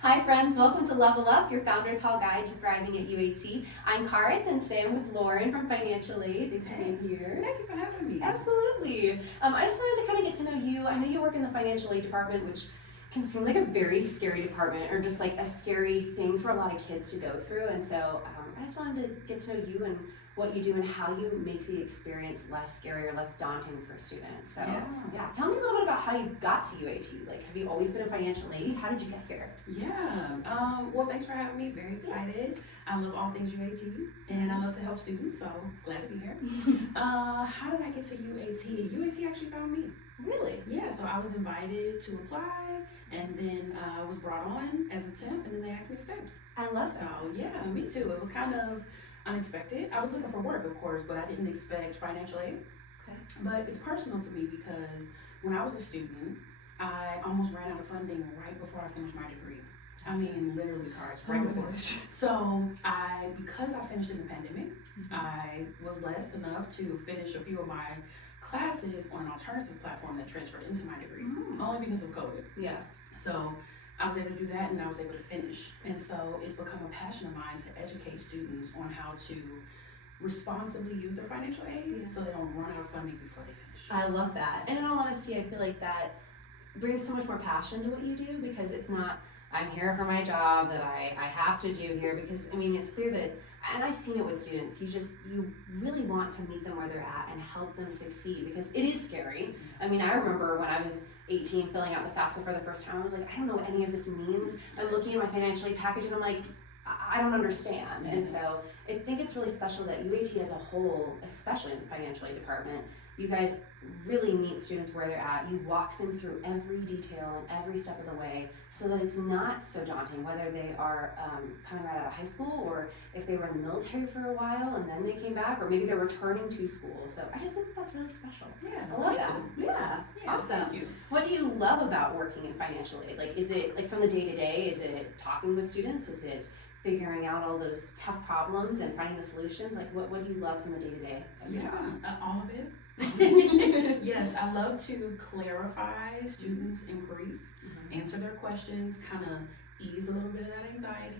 Hi friends, welcome to Level Up, your Founders Hall Guide to Thriving at UAT. I'm Karis and today I'm with Lauryn from Financial Aid. Thanks for being here. Thank you for having me. Absolutely. I just wanted to kind of get to know you. I know you work in the Financial Aid department, which can seem like a very scary department or just like a scary thing for a lot of kids to go through. And so I just wanted to get to know you and what you do and how you make the experience less scary or less daunting for students. So yeah, tell me a little bit about how you got to UAT. Like, have you always been in financial aid? How did you get here? Well, thanks for having me. Very excited. I love all things UAT and I love to help students, so glad to be here. How did I get to UAT? UAT actually found me. Really? Yeah, so I was invited to apply and then was brought on as a temp and then they asked me to stay. I love that. So yeah, me too. It was kind of unexpected. I was looking for work, of course, but I didn't expect financial aid. Okay. But it's personal to me because when I was a student, I almost ran out of funding right before I finished my degree. I mean, literally, cards right before. So because I finished in the pandemic, I was blessed enough to finish a few of my classes on an alternative platform that transferred into my degree, only because of COVID. Yeah. So I was able to do that and I was able to finish. And so it's become a passion of mine to educate students on how to responsibly use their financial aid so they don't run out of funding before they finish. I love that. And in all honesty, I feel like that brings so much more passion to what you do because it's not, I'm here for my job that I have to do here because, I mean, it's clear that, and I've seen it with students, you really want to meet them where they're at and help them succeed because it is scary. I mean, I remember when I was 18 filling out the FAFSA for the first time, I was like, I don't know what any of this means. I'm looking at my financial aid package and I'm like, I don't understand. And so I think it's really special that UAT as a whole, especially in the financial aid department, you guys really meet students where they're at. You walk them through every detail and every step of the way so that it's not so daunting, whether they are coming right out of high school or if they were in the military for a while and then they came back, or maybe they're returning to school. So I just think that's really special. Yeah, I love that. Yeah, awesome. Thank you. What do you love about working in financial aid? Like, is it like from the day to day? Is it talking with students? Is it figuring out all those tough problems and finding the solutions? Like, what do you love from the day to day? All of it. Yes, I love to clarify students' inquiries, answer their questions, kind of ease a little bit of that anxiety.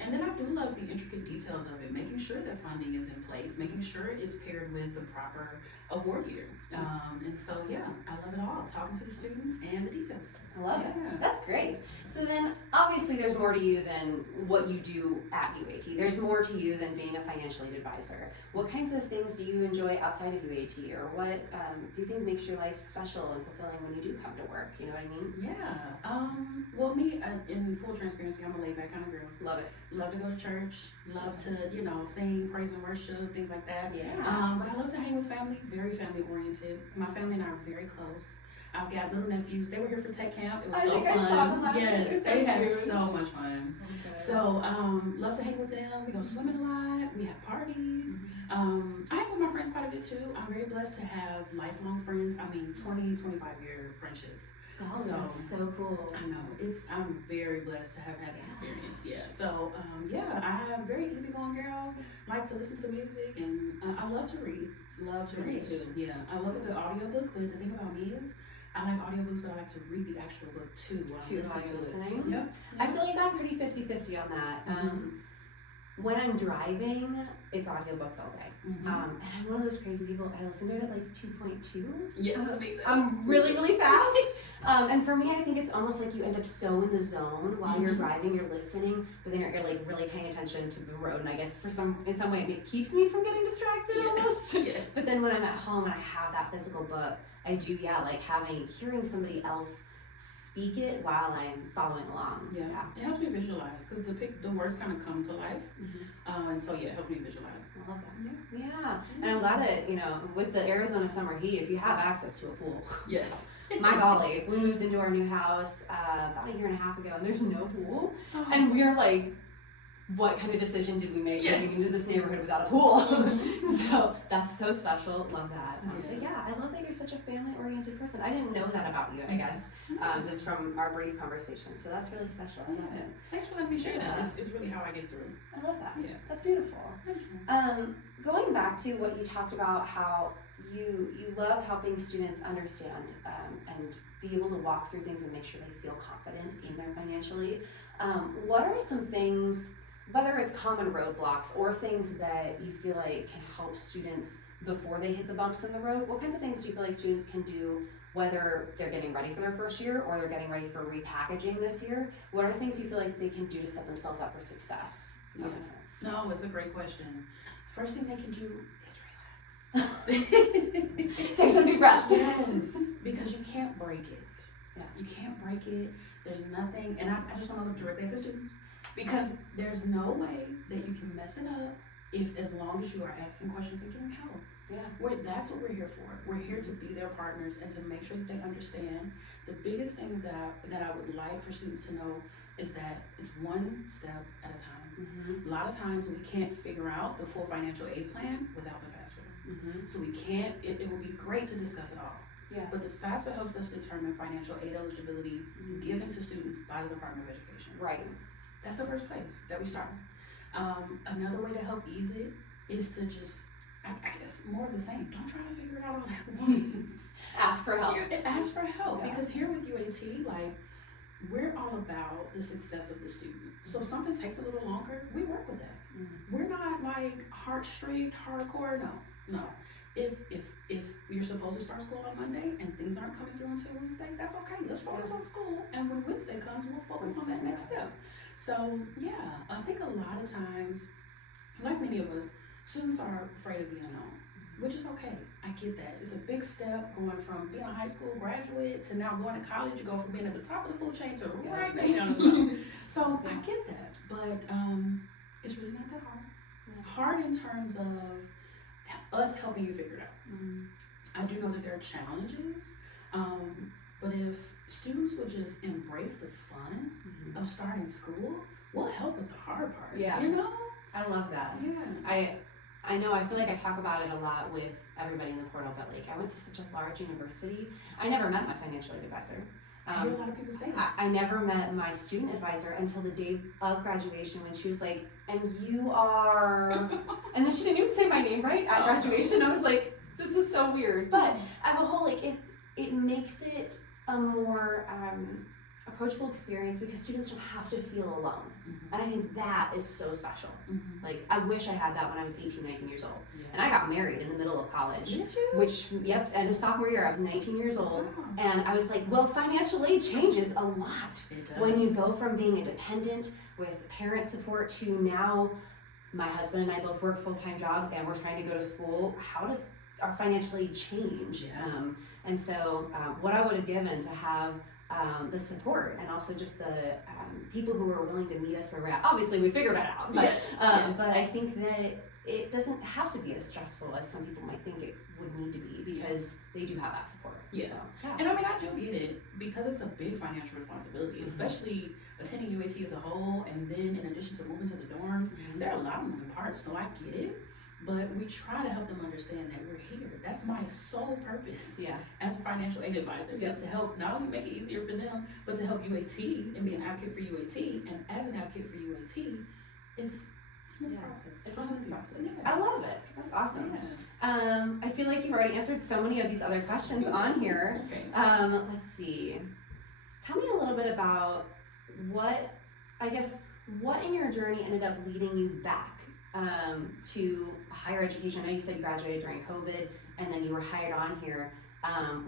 And then I do love the intricate details of it, making sure that funding is in place, making sure it's paired with the proper award year. And so, yeah, I love it all, talking to the students and the details. I love it. That's great. So then, obviously, there's more to you than what you do at UAT. There's more to you than being a financial aid advisor. What kinds of things do you enjoy outside of UAT, or what do you think makes your life special and fulfilling when you do come to work? You know what I mean? Yeah. Well, me, in full transparency, I'm a laid back kind of girl. Love it. Love to go to church, love to, sing, praise and worship, things like that. Yeah. But I love to hang with family, very family oriented. My family and I are very close. I've got little nephews. They were here for tech camp. It was so fun. I saw them last year. Yes, they had so much fun. Okay. So, love to hang with them. We go swimming a lot. We have parties. I hang with my friends quite a bit too. I'm very blessed to have lifelong friends. I mean, 20, 25-year friendships. Oh, so, that's so cool. I know. I'm very blessed to have had that experience. Yeah. So, I'm a very easygoing girl. Like to listen to music, and I love to read. Love to read too. Yeah. I love a good audiobook, but the thing about me is, I like audiobooks, but I like to read the actual book too while I'm listening. Yep. I feel like I'm pretty 50-50 on that. When I'm driving, it's audiobooks all day. And I'm one of those crazy people, I listen to it at like 2.2. Yeah, that's amazing. I'm really, really fast. And for me, I think it's almost like you end up so in the zone while you're driving, you're listening, but then you're like really paying attention to the road. And I guess in some way it keeps me from getting distracted almost. But then when I'm at home and I have that physical book, I do, like hearing somebody else speak it while I'm following along. Yeah. It helps me visualize because the words kind of come to life. And so it helps me visualize. I love that. Yeah. And I'm glad that, with the Arizona summer heat, if you have access to a pool. Yes. My golly, we moved into our new house about a year and a half ago and there's no pool. And we are like, what kind of decision did we make moving into this neighborhood without a pool? So that's so special. Love that. But yeah, I love that you're such a family-oriented person. I didn't know that about you, I guess, just from our brief conversation. So that's really special. I love it. Thanks for letting me share that. It's really how I get through. I love that. Yeah. That's beautiful. Going back to what you talked about, how you love helping students understand and be able to walk through things and make sure they feel confident in their financially. What are some things, whether it's common roadblocks or things that you feel like can help students before they hit the bumps in the road? What kinds of things do you feel like students can do, whether they're getting ready for their first year or they're getting ready for repackaging this year? What are things you feel like they can do to set themselves up for success? If that makes sense. No, it's a great question. First thing they can do is relax. Take some deep breaths. Yes, because you can't break it. Yeah. You can't break it. There's nothing, and I just want to look directly at the students, because there's no way that you can mess it up if, as long as you are asking questions and giving help. Yeah. That's what we're here for. We're here to be their partners and to make sure that they understand. The biggest thing that I would like for students to know is that it's one step at a time. Mm-hmm. A lot of times we can't figure out the full financial aid plan without the FAFSA. Mm-hmm. So we can't, it would be great to discuss it all. Yeah. But the FAFSA helps us determine financial aid eligibility given to students by the Department of Education. Right. That's the first place that we start. Another way to help ease it is to just, I guess, more of the same. Don't try to figure it out all at once. Ask for help. Ask for help, Yeah. because here with UAT, like, we're all about the success of the student. So if something takes a little longer, we work with that. Mm-hmm. We're not like strict, hardcore. No. If you're supposed to start school on Monday and things aren't coming through until Wednesday, that's okay. Let's focus on school, and when Wednesday comes, we'll focus on that next step. So yeah, I think a lot of times, like many of us, students are afraid of the unknown, which is okay. I get that. It's a big step going from being a high school graduate to now going to college. You go from being at the top of the food chain to right back down to the bottom. So I get that, but it's really not that hard. Yeah. Hard in terms of us helping you figure it out. Mm-hmm. I do know that there are challenges, but if students would just embrace the fun of starting school, we'll help with the hard part. Yeah. You know? I love that. Yeah. I know, I feel like I talk about it a lot with everybody in the portal, but like I went to such a large university. I never met my financial aid advisor. I hear a lot of people say that. I never met my student advisor until the day of graduation, when she was like, and you are, and then she didn't even say my name right at graduation. I was like, this is so weird. But as a whole, like it makes it a more approachable experience because students don't have to feel alone. And I think that is so special. Like, I wish I had that when I was 18, 19 years old. Yeah. And I got married in the middle of college. Did you? Which, yep, end of sophomore year, I was 19 years old. Wow. And I was like, well, financial aid changes a lot. It does. When you go from being a dependent with parent support to now, my husband and I both work full-time jobs and we're trying to go to school. How does our financial aid change? Yeah. And so what I would have given to have the support and also just the people who were willing to meet us where we're at. Obviously, we figured it out, but Yes. but I think that it doesn't have to be as stressful as some people might think it would need to be because they do have that support. Yeah. So, And I mean, I do get it because it's a big financial responsibility, especially attending UAT as a whole, and then in addition to moving to the dorms, there are a lot of moving parts, so I get it. But we try to help them understand that we're here. That's my sole purpose as a financial aid advisor, is to help not only make it easier for them, but to help UAT and be an advocate for UAT. And as an advocate for UAT, it's a smooth process. It's a smooth process. Yeah. I love it. That's awesome. Yeah. I feel like you've already answered so many of these other questions on here. Okay. Let's see. Tell me a little bit about what in your journey ended up leading you back to higher education. I know you said you graduated during COVID and then you were hired on here.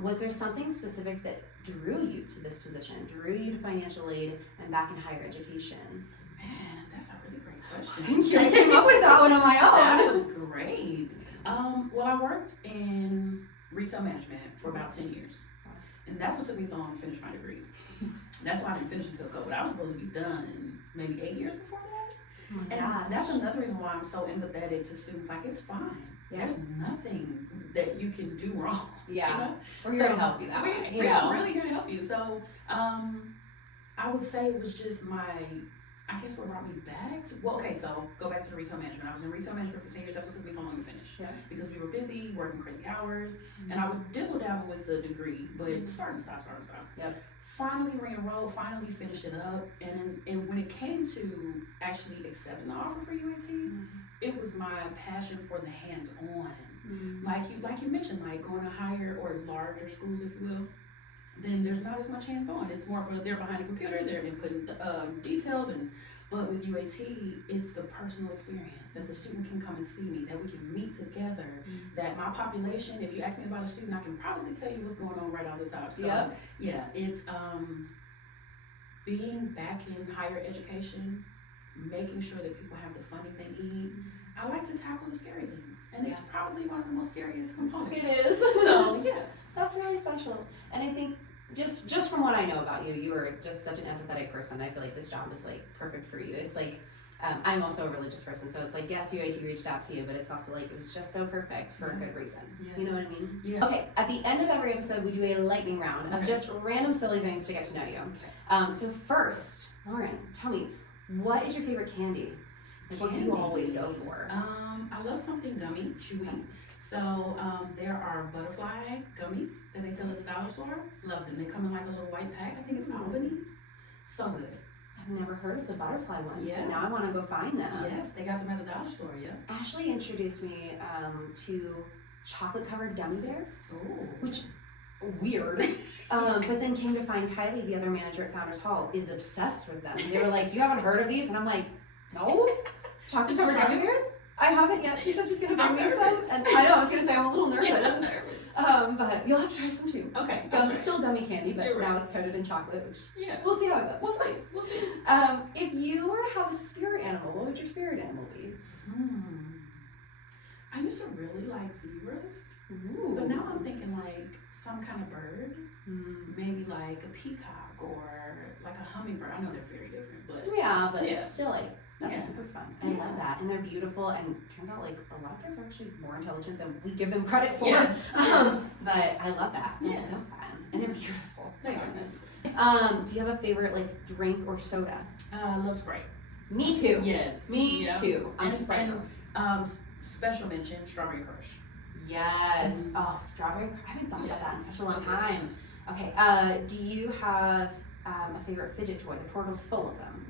Was there something specific that drew you to this position, drew you to financial aid and back in higher education? Man, that's a really great question. Thank you. I came up with that one on my own. That was great. Well, I worked in retail management for about 10 years. And that's what took me so long to finish my degree. That's why I didn't finish until COVID. I was supposed to be done maybe 8 years before that. Oh my And gosh. that's another reason why I'm so empathetic to students. Like, it's fine. Yeah. There's nothing that you can do wrong. Yeah. You know? We're here to help you that way. You know? We're really here to help you. So, I would say it was just I guess what brought me back to, so go back to the retail management. I was in retail management for 10 years. That's what took me so long to finish. Yeah. Because we were busy, working crazy hours, and I would dibble dabble with the degree, but start and stop. Yep. Finally re-enrolled, finally finished it up, and when it came to actually accepting the offer for UAT, it was my passion for the hands-on Like you mentioned, like going to higher or larger schools, if you will, then there's not as much hands-on. It's more of they're behind a computer, they're inputting details, but with UAT, it's the personal experience that the student can come and see me, that we can meet together, that my population, if you ask me about a student, I can probably tell you what's going on right off the top. So yeah, it's being back in higher education, making sure that people have the funding they need. I like to tackle the scary things, and it's probably one of the most scariest components. It is. So yeah, that's really special. And I think just from what I know about you, you are just such an empathetic person. I feel like this job is like perfect for you. It's like I'm also a religious person, so it's like yes, UAT reached out to you, but it's also like it was just so perfect for a good reason. Yes. You know what I mean? Yeah. Okay. At the end of every episode, we do a lightning round of just random silly things to get to know you. So first, Lauryn, tell me, what is your favorite candy? Like, what do you always go for? I love something gummy, chewy. So there are butterfly gummies that they sell at the dollar store. Love them. They come in like a little white pack. I think it's Albany's. So good. I've never heard of the butterfly ones, but now I want to go find them. Yes, they got them at the dollar store, Ashley introduced me to chocolate-covered gummy bears, which weird. But then came to find Kylie, the other manager at Founders Hall, is obsessed with them. They were like, "You haven't heard of these?" And I'm like, "No, chocolate-covered gummy bears? I haven't yet." She said she's gonna bring me some, and I know I was gonna say I'm a little nervous. But you'll have to try some too. Okay. It's still gummy candy, but now it's coated in chocolate, which we'll see how it goes. We'll see. If you were to have a spirit animal, what would your spirit animal be? I used to really like zebras, but now I'm thinking like some kind of bird, maybe like a peacock or like a hummingbird. I know they're very different, but it's still like that's super fun. I love that, and they're beautiful. And it turns out like a lot of kids are actually more intelligent than we give them credit for. Yes. But I love that. It's so fun, and they're beautiful. Thank goodness. Do you have a favorite like drink or soda? Love Sprite. Me too. Yes. Me too. I'm a Sprite. Special mention, Strawberry Crush. Yes. Oh, strawberry. I haven't thought about that in such a long time. Okay. Do you have a favorite fidget toy? The portal's full of them.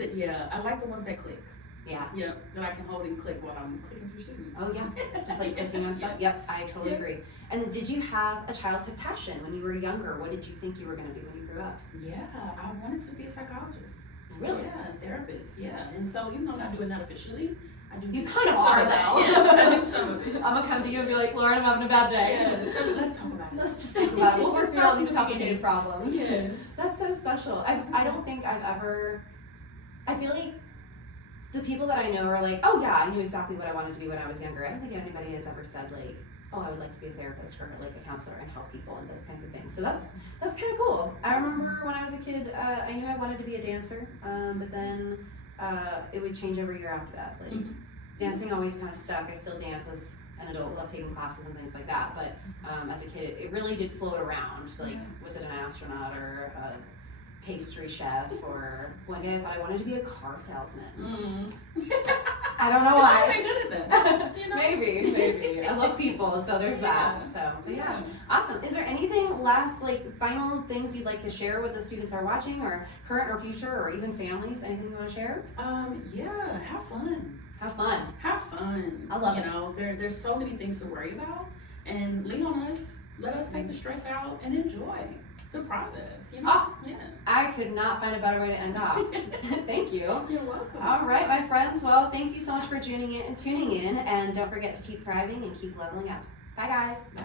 I like the ones that click. Yeah. Yeah, that I can hold and click while I'm clicking through students. Oh yeah, just like clicking on stuff. Yep, I totally agree. And then, did you have a childhood passion when you were younger? What did you think you were going to be when you grew up? Yeah, I wanted to be a psychologist. Really? Yeah, a therapist. Yeah, and so even though I'm not doing that officially, I do. You kind of are though. Yes, I do some of it. I'm gonna come to you and be like, "Lauryn, I'm having a bad day." Yeah, let's talk about it. Let's just talk about it. We'll work through all these complicated problems. Yes. That's so special. I don't think I've ever. I feel like the people that I know are like, "Oh yeah, I knew exactly what I wanted to be when I was younger." I don't think anybody has ever said like, "Oh, I would like to be a therapist or like a counselor and help people and those kinds of things." So that's kind of cool. I remember when I was a kid, I knew I wanted to be a dancer, but then it would change every year after that. Like dancing always kind of stuck. I still dance as an adult, love taking classes and things like that. But as a kid, it really did float around. Like, was it an astronaut or a pastry chef, or one day I thought I wanted to be a car salesman. I don't know why. I'm good at that. You know? Maybe. I love people, so there's that. So, but yeah, awesome. Is there anything last, like, final things you'd like to share with the students who are watching, or current or future, or even families? Anything you want to share? Yeah, have fun. Have fun. Have fun. I love it. You know, there's so many things to worry about, and lean on us. Let us take the stress out and enjoy the process. You know? I could not find a better way to end off. Thank you. You're welcome. All right, my friends. Well, thank you so much for tuning in, and don't forget to keep thriving and keep leveling up. Bye, guys. Bye.